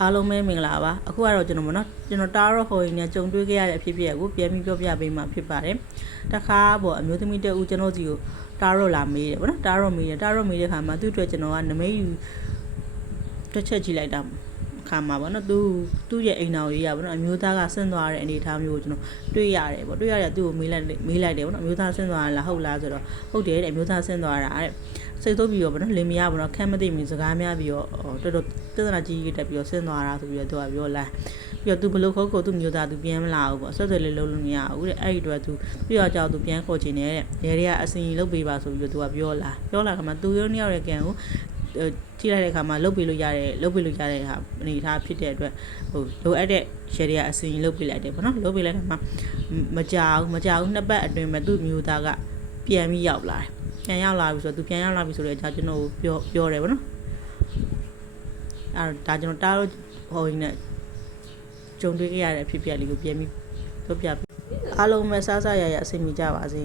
အားလုံးပဲမင်္ဂလာပါအခုကတော့ကျွန်တော်ပေါ့နော်ကျွန်တော်တားရော့ဟိုရင်းနဲ့ကြုံတွေ့ခဲ့ရတဲ့အဖြစ်အပျက်ကိုပြန်ပြီးပြောပြပေးမှာဖြစ်ပါတယ်တခါပေါ့အမျိုးသမီးတဦးကျွန်တော်စီကိုတားရော့လာမေးတယ်ပေါ့နော်တားရော့မေးတဲ့ခါမှာသူ့အတွက်ကျွန်တော်ကနမိတ်ယူတစ်ချက်ကြည့်လိုက်တာခါမှာပေါ့နော်သူ့ရဲ့အိမ်တော်ကြီးကပေါ့နော်အမျိုးသားကဆင်းသွားတဲ့အနေအထားမျိုးကိုကျွန်တော်တွေ့ရတယ်ပေါ့တွေ့ရတဲ့သူ့ကိုမေးလိုက်တယ်ပေါ့နော်အမျိုးသားဆင်းသွားလားဟုတ်လားဆိုတော့ဟုတ်တယ်တဲ့အမျိုးသားဆင်းသွားတာတဲ့စိတ်ဆိုးပြီးတော့ပေါ့နော်လင်မယားပေါ့နော်ခမ်းမသိမီစကားများပြီးတော့တော်တော်တသနာကြီးတက်ပြီးတော့ဆင်းသွားတာဆိုပြီးတော့သူကပြောလိုက်ပြီးတော့သူဘလို့ခေါ်ကိုသူ့မျိုးသားသူပြန်မလာဘူးပေါ့ဆက်သွယ်လေးလုံးလို့မရဘူးတဲ့အဲ့ဒီတော့သူပြီးတော့ကြောက်သူပြန်ခေါ်ချင်တယ်တဲ့လေတွေကအစီရင်လုပ်ပေးပါဆိုပြီးတော့သူကပြောလာခါမှာသူရောနှစ်ယောက်ရဲ့ကံကိုကြည့်လိုက်တဲ့အခါမှာလုတ်ပေးလို့ရတဲ့ဟာအနေထားဖြစ်တဲ့အတွက်လိုအပ်တဲ့ရှယ်တွေကအစီရင်လုတ်ပေးလိုက်တယ်ပေါ့နော်လုတ်ပေးလိုက်ခါမှာမကြောက်နှစ်ပတ်အတွင်းမှာသူ့မျိုးသားကပြန်ပြီးရောက်လာတယ်ပြန်ရောက်လာပြီဆိုတော့သူပြန်ရောက်လာပြီဆိုတဲ့အကြောင်းကျွန်တော်ပြောတယ်ပေါ့နော်အဲ့ဒါကျွန်တော်တားလို့ဟိုရင်းနဲ့ကြုံတွေ့ခဲ့ရတဲ့အဖြစ်အပျက်လေးကိုပြန်ပြီးပြောပြအားလုံးပဲစားရအဆင်ပြေကြပါစေ